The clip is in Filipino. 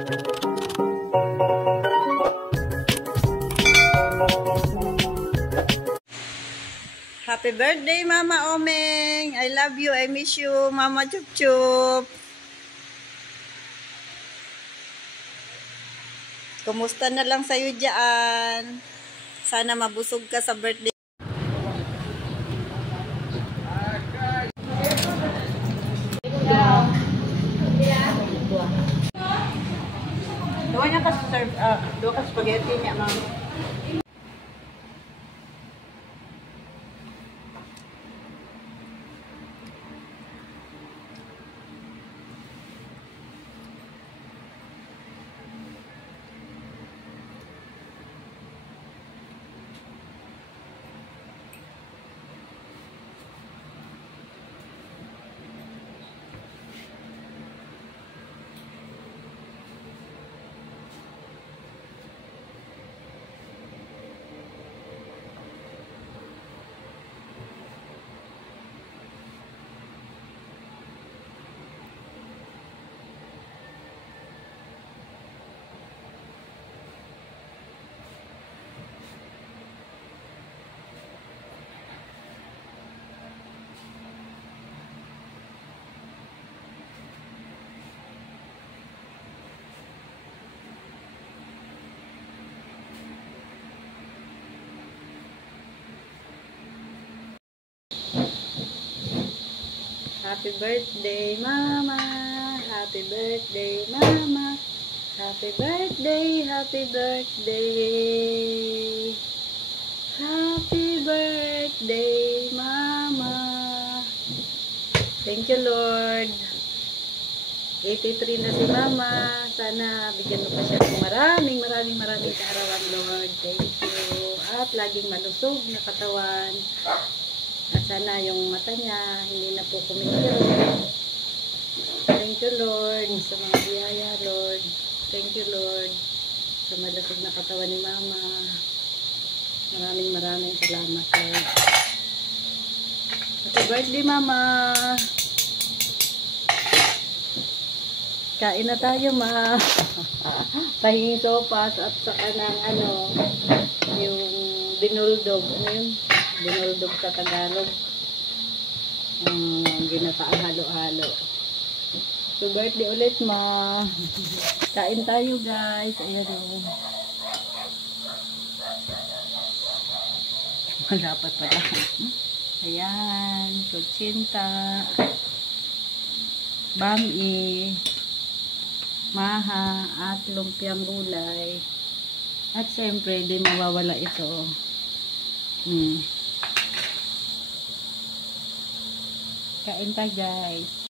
Happy birthday, Mama Omeng. I love you. I miss you, Mama Chup Chup. Kumusta na lang sa'yo dyan? Sana mabusog ka sa birthday. Doon niya ka serve, doon ka spaghetti niya, Mama. Happy birthday, Mama. Happy birthday, Mama. Happy birthday, happy birthday. Happy birthday, Mama. Thank you, Lord. 83 na si Mama. Sana bigyan mo pa siya ng maraming kaarawan, Lord. Thank you. At laging malusog na katawan. At sana yung mata niya hindi na po kumikiro. Thank you, Lord, sa mga biyaya, Lord. Thank you, Lord, sa malusog na katawan ni Mama. Maraming salamat, Lord. Happy birthday, Mama. Kain na tayo, Ma. Pahinging sopas at saka ng yung binuldog. Ano yun? Binuldog sa Tagalog. Ginataang halo-halo. So, birthday ulit, Ma. Kain tayo, guys. Ayan o. Malapat pala. Ayan. Kutsinta. Bami. Maha. At lumpiang gulay. At siyempre, di mawawala ito. Kain tayo, guys.